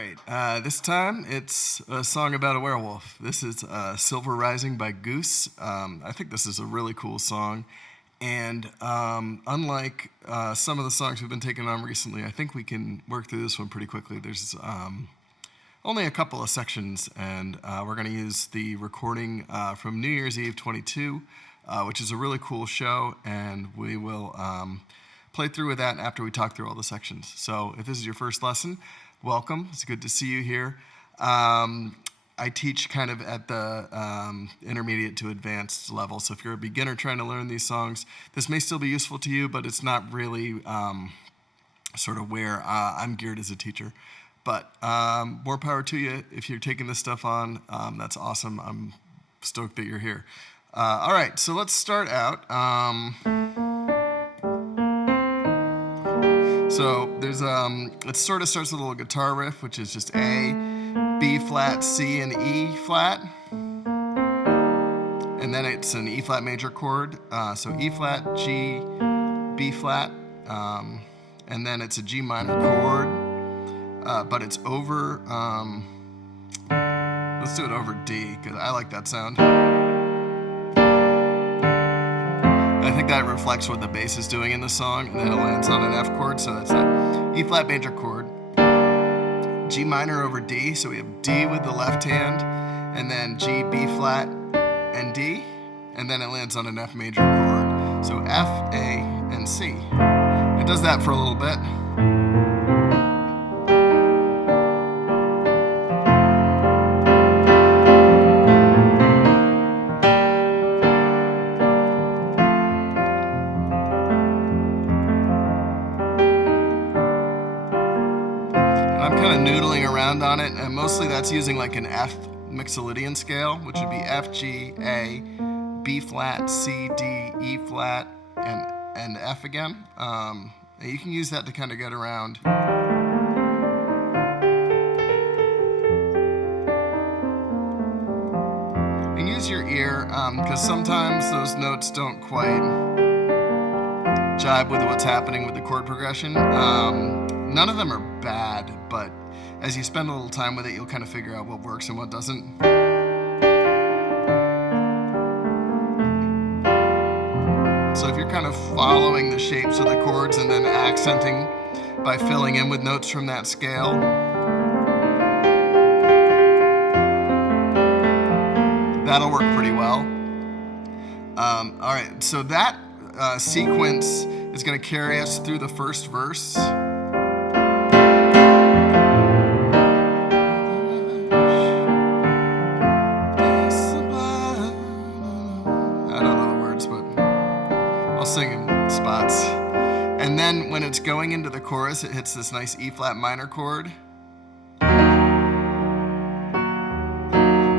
right. This time it's a song about a werewolf. This is Silver Rising by Goose. I think this is a really cool song. And unlike some of the songs we've been taking on recently, I think we can work through this one pretty quickly. There's only a couple of sections, and we're going to use the recording from New Year's Eve 22, which is a really cool show, and we will play through with that after we talk through all the sections. So if this is your first lesson, welcome. It's good to see you here. I teach kind of at the intermediate to advanced level. So if you're a beginner trying to learn these songs, this may still be useful to you, but it's not really sort of where I'm geared as a teacher. But more power to you if you're taking this stuff on. That's awesome. I'm stoked that you're here. All right, so let's start out. So there's it sort of starts with a little guitar riff, which is just A, B flat, C, and E flat. And then it's an E flat major chord. So E flat, G, B flat, and then it's a G minor chord, but it's over, let's do it over D, because I like that sound. I think that reflects what the bass is doing in the song, and then it lands on an F chord, so that's that E flat major chord. G minor over D, so we have D with the left hand, and then G, B flat, and D, and then it lands on an F major chord. So F, A, and C. It does that for a little bit. Noodling around on it, and mostly that's using like an F Mixolydian scale, which would be F, G, A, B flat, C, D, E flat, and F again. And you can use that to kind of get around. And use your ear, because sometimes those notes don't quite jibe with what's happening with the chord progression. None of them are bad, but as you spend a little time with it, you'll kind of figure out what works and what doesn't. So if you're kind of following the shapes of the chords and then accenting by filling in with notes from that scale, that'll work pretty well. All right, so that sequence is going to carry us through the first verse. Singing spots. And then when it's going into the chorus, it hits this nice E flat minor chord.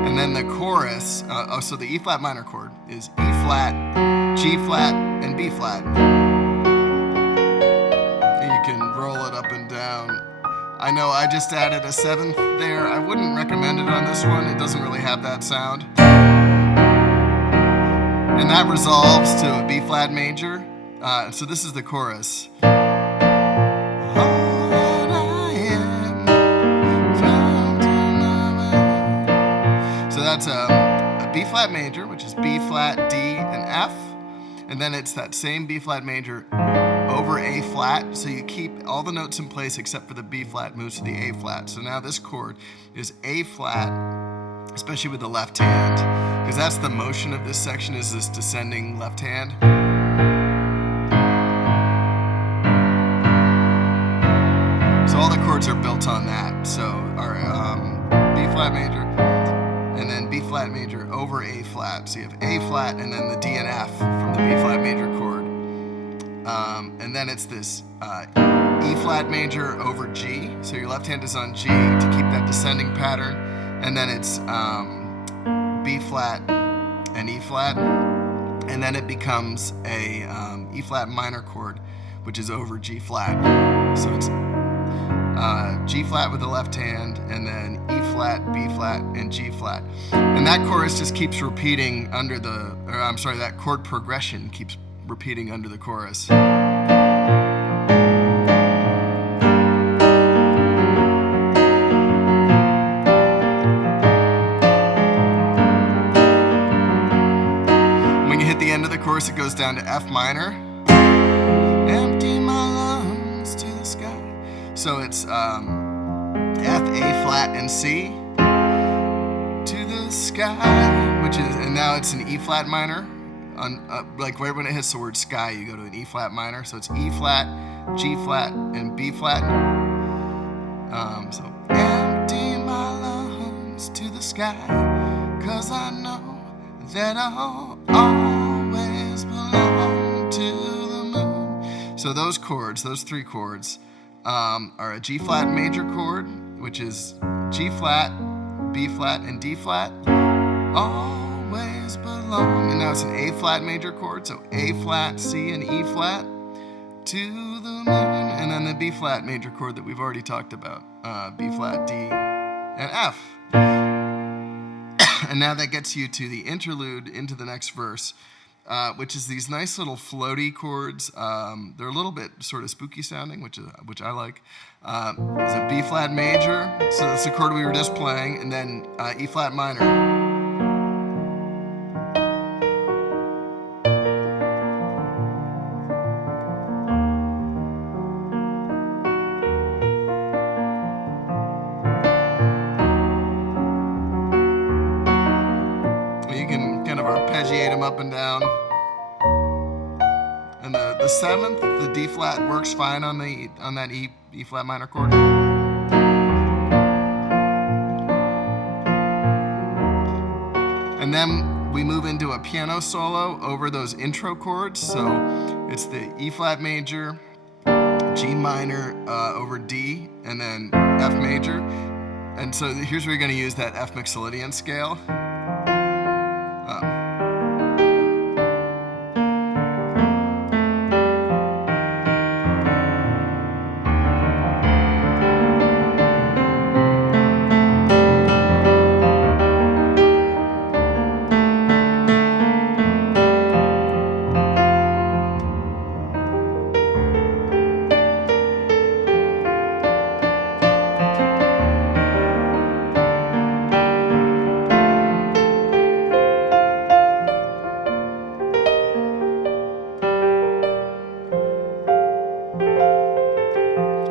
And then the chorus, so the E flat minor chord is E flat, G flat, and B flat. And you can roll it up and down. I know I just added a seventh there. I wouldn't recommend it on this one. It doesn't really have that sound. And that resolves to a B flat major. So this is the chorus. All that I am, found in love. So that's a B flat major, which is B flat, D, and F. And then it's that same B flat major over A flat. So you keep all the notes in place except for the B flat moves to the A flat. So now this chord is A flat, especially with the left hand, because that's the motion of this section, is this descending left hand. So all the chords are built on that. So our B flat major, and then B flat major over A flat. So you have A flat and then the D and F from the B flat major chord. And then it's this E flat major over G. So your left hand is on G to keep that descending pattern. And then it's B flat and E flat, and then it becomes a E flat minor chord, which is over G flat. So it's G flat with the left hand, and then E flat, B flat, and G flat. And that chorus just keeps repeating under the, that chord progression keeps repeating under the chorus. chorus, it goes down to F minor. Empty my lungs to the sky. So it's F, A flat, and C to the sky, which is, and now it's an E flat minor. Like right when it hits the word sky, you go to an E flat minor. So it's E flat, G flat, and B flat. So empty my lungs to the sky, 'cause I know that I'll always belong to the moon. So those chords, those three chords, are a G flat major chord, which is G flat, B flat, and D flat. Always belong. And now it's an A flat major chord, so A flat, C, and E flat to the moon. And then the B flat major chord that we've already talked about, B flat, D, and F. And now that gets you to the interlude into the next verse, which is these nice little floaty chords. They're a little bit sort of spooky sounding, which I like. It's a B flat major, so that's the chord we were just playing, and then E flat minor. You can kind of arpeggiate them up and down. And the seventh, the D flat, works fine on that E flat minor chord. And then we move into a piano solo over those intro chords. So it's the E flat major, G minor over D, and then F major. And so here's where you're going to use that F Mixolydian scale.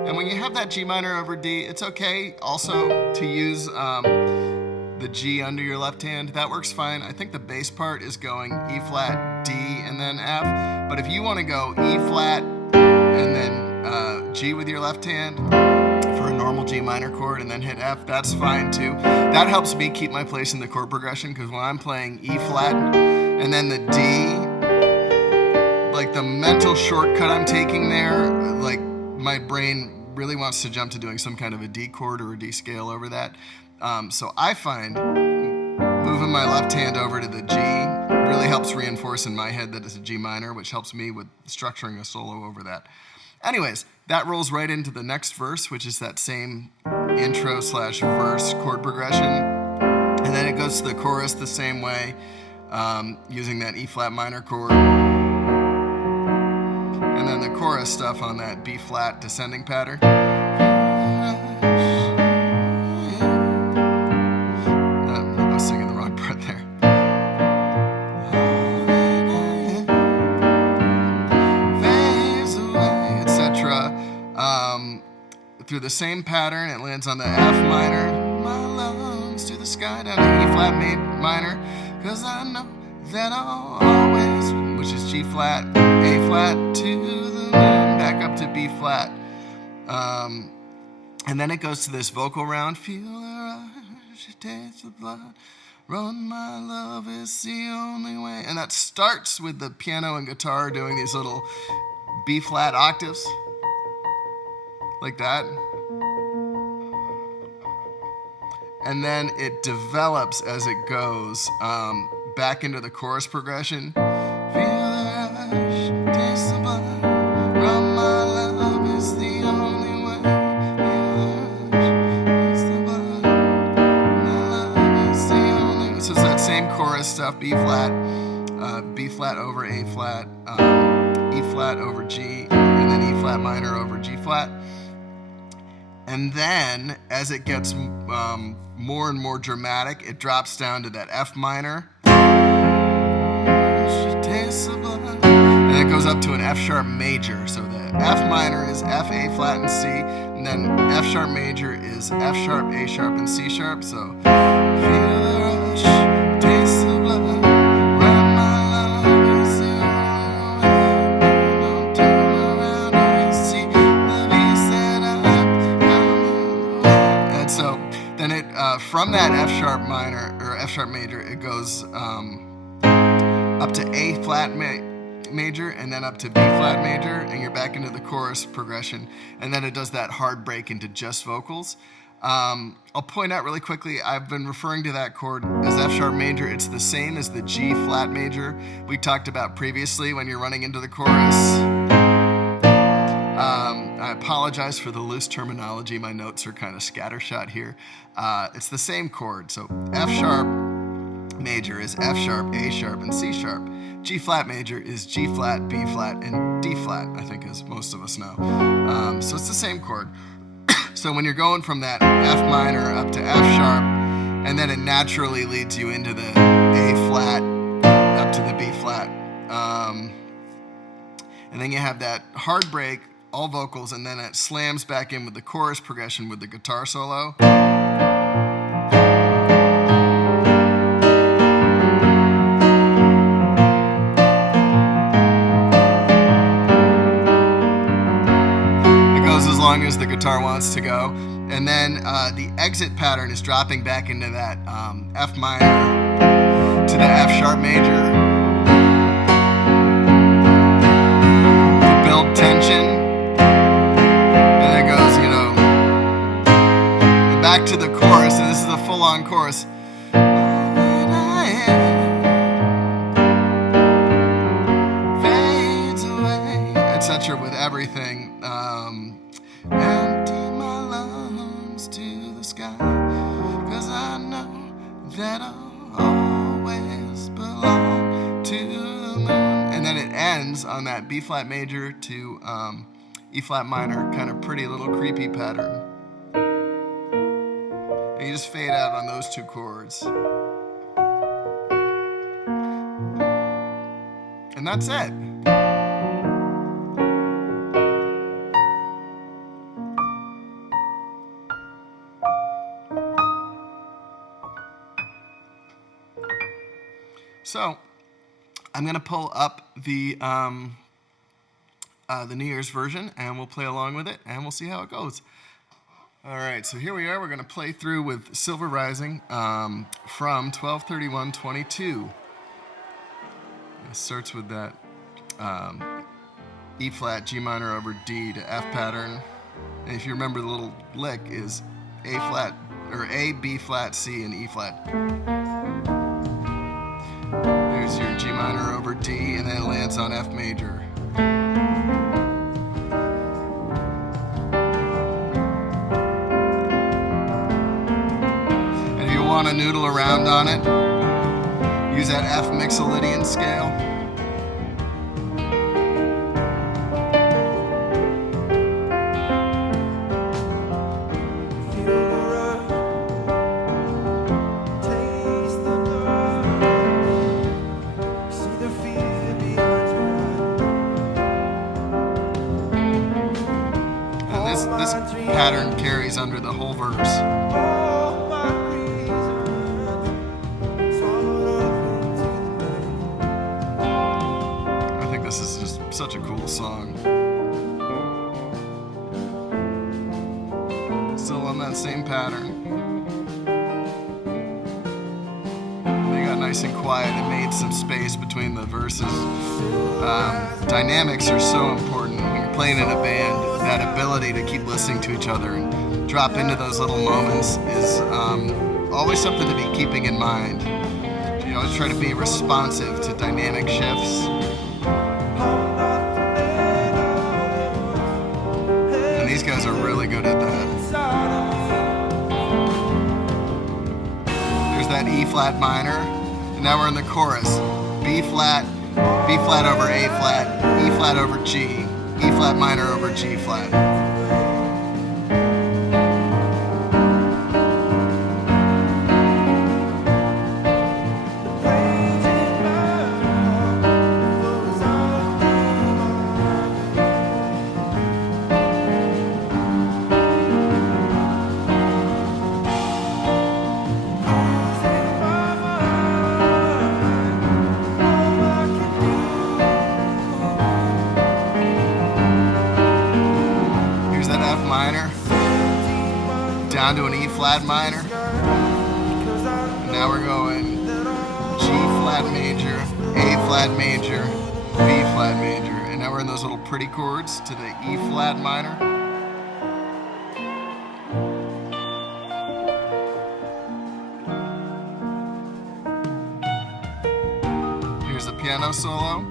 And when you have that G minor over D, it's okay also to use the G under your left hand. That works fine. I think the bass part is going E flat, D, and then F. But if you want to go E flat and then G with your left hand for a normal G minor chord and then hit F, that's fine too. That helps me keep my place in the chord progression, because when I'm playing E flat and then the D, like the mental shortcut I'm taking there, like my brain really wants to jump to doing some kind of a D chord or a D scale over that. So I find moving my left hand over to the G really helps reinforce in my head that it's a G minor, which helps me with structuring a solo over that. Anyways, that rolls right into the next verse, which is that same intro/verse chord progression. And then it goes to the chorus the same way, using that E flat minor chord. And then the chorus stuff on that B flat descending pattern. I was singing the wrong part there. Fades away, etc. Through the same pattern, it lands on the F minor. My lungs to the sky, down to E flat minor, 'cause I know that I'll always, which is G flat, A flat to the moon, back up to B flat. And then it goes to this vocal round. Feel the rush, taste the blood, run my love is the only way. And that starts with the piano and guitar doing these little B flat octaves, like that. And then it develops as it goes, back into the chorus progression. Feel the rush, taste the blood, run my love is the only way. Feel the rush, taste the blood, my love is the only way. So it's that same chorus stuff, B flat over A flat, E flat over G, and then E flat minor over G flat. And then, as it gets more and more dramatic, it drops down to that F minor. Taste taste the blood. And it goes up to an F sharp major. So the F minor is F, A flat, and C. And then F sharp major is F sharp, A sharp, and C sharp. So feel the rush, taste the blood. Wrap my love is the only way. Don't turn around and see the beast that and so then it from that F sharp minor or F sharp major, it goes up to A flat major and then up to B flat major, and you're back into the chorus progression, and then it does that hard break into just vocals. I'll point out really quickly, I've been referring to that chord as F sharp major. It's the same as the G flat major we talked about previously when you're running into the chorus. I apologize for the loose terminology. My notes are kind of scattershot here. It's the same chord. So F sharp major is F sharp, A sharp, and C sharp. G flat major is G flat, B flat, and D flat, I think, as most of us know. So it's the same chord. So when you're going from that F minor up to F sharp, and then it naturally leads you into the A flat up to the B flat. And then you have that hard break, all vocals, and then it slams back in with the chorus progression with the guitar solo. It goes as long as the guitar wants to go. And then the exit pattern is dropping back into that F minor to the F sharp major to build tension. Back to the chorus, and this is a full-on chorus. Fades away, etc. with everything. Empty my lungs to the sky, 'cause I know that I'll always belong to the moon. And then it ends on that B flat major to E flat minor, kind of pretty little creepy pattern. And you just fade out on those two chords. And that's it. So, I'm going to pull up the New Year's version, and we'll play along with it, and we'll see how it goes. All right, so here we are. We're going to play through with Silver Rising from 12/31/22. It starts with that E flat, G minor over D to F pattern. And if you remember, the little lick is A flat, or A, B flat, C, and E flat. There's your G minor over D, and then it lands on F major. Want to noodle around on it, use that F Mixolydian scale. And this pattern carries under the whole verse. This is just such a cool song. Still on that same pattern. They got nice and quiet and made some space between the verses. Dynamics are so important when you're playing in a band. That ability to keep listening to each other and drop into those little moments is always something to be keeping in mind. You always try to be responsive to dynamic shifts. These guys are really good at that. There's that E flat minor, and now we're in the chorus. B flat over A flat, E flat over G, E flat minor over G flat. down to an E flat minor. And now we're going G flat major, A flat major, B flat major. And now we're in those little pretty chords to the E flat minor. Here's the piano solo.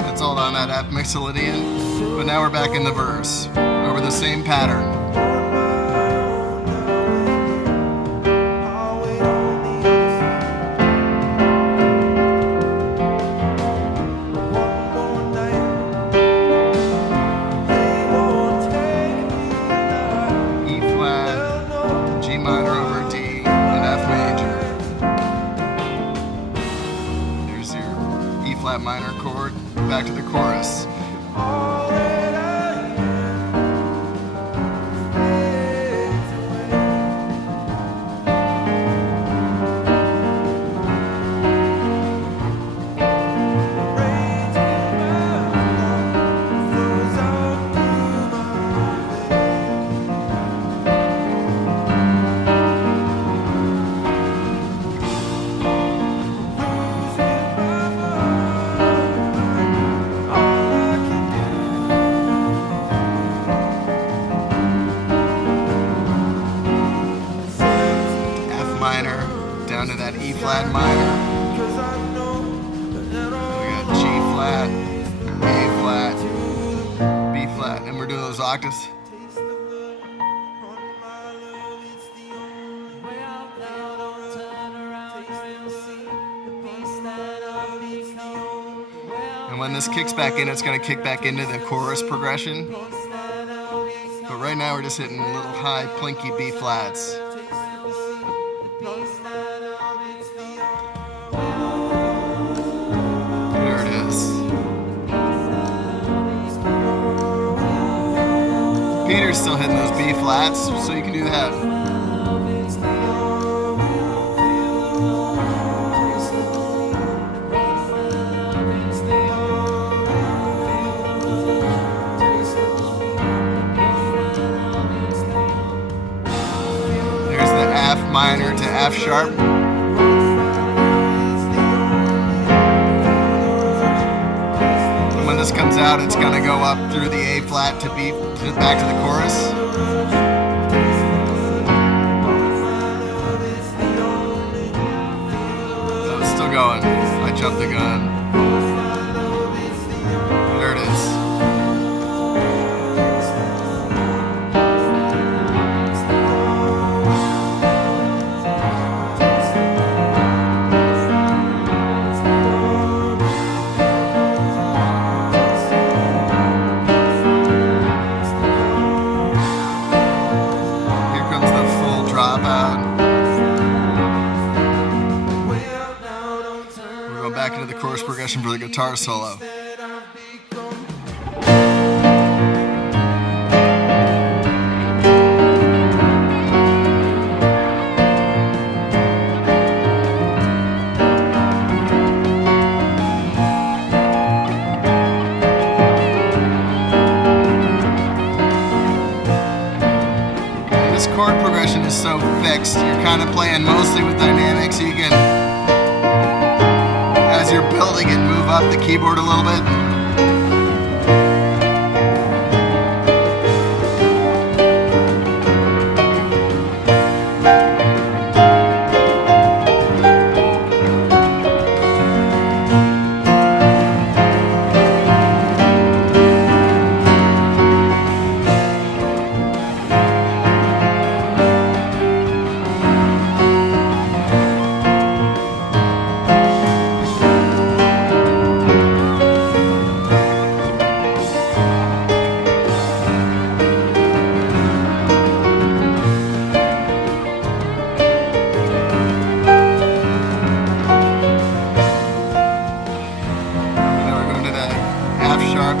That's all on that F mixolydian, but now we're back in the verse over the same pattern. E flat, G minor over D, and F major. There's your E flat minor chord. Back to the chorus. Minor down to that E flat minor. We got G flat, A flat, B flat, and we're doing those octaves. And when this kicks back in, it's going to kick back into the chorus progression. But right now we're just hitting little high plinky B flats. There it is. Peter's still hitting those B flats, so you can do that. There's the F minor to F sharp. When this comes out, it's going to go up through the A flat to B, back to the chorus. So it's still going. I jumped the gun. There it is. We're going back into the chorus progression for the guitar solo. This chord progression is so fixed, you're kind of playing mostly with dynamics, so you can, as you're building it, move up the keyboard a little bit.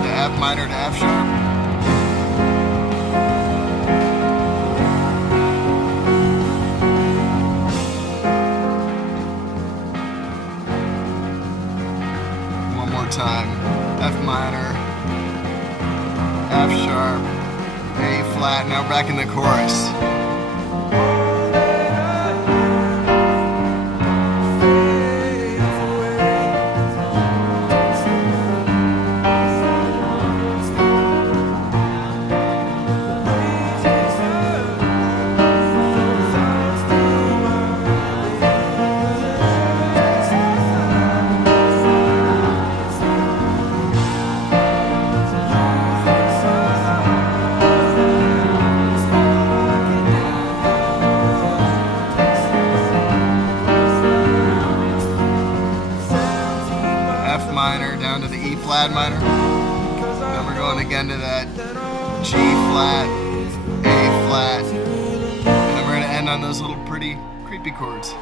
to F minor to F sharp. One more time. F minor, F sharp, A flat. Now back in the chorus. F minor down to the E flat minor. Then we're going again to that G flat, A flat, and then we're going to end on those little pretty creepy chords.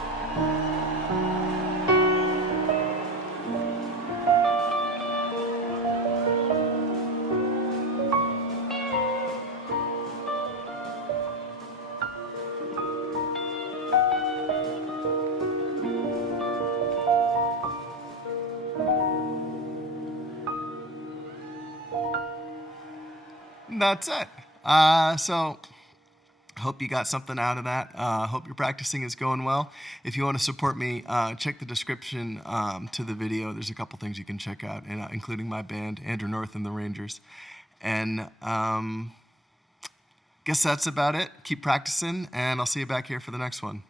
That's it. So hope you got something out of that. Hope your practicing is going well. If you want to support me, check the description to the video. There's a couple things you can check out, including my band, Andrew North and the Rangers. And guess that's about it. Keep practicing, and I'll see you back here for the next one.